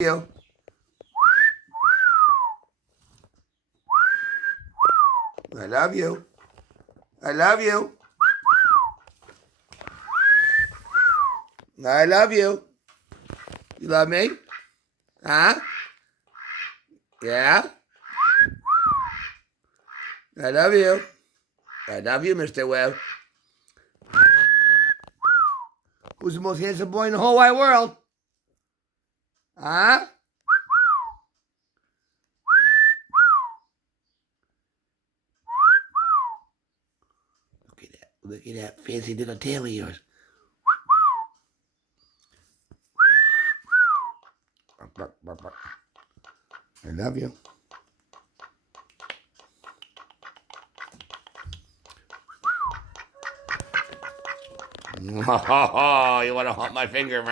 You. I love you. I love you. I love you. You love me? Huh? Yeah? I love you. I love you, Mr. Webb. Who's the most handsome boy in the whole wide world? Huh? Look at that. Look at that fancy little tail of yours. I love you. Oh, you want to hump my finger?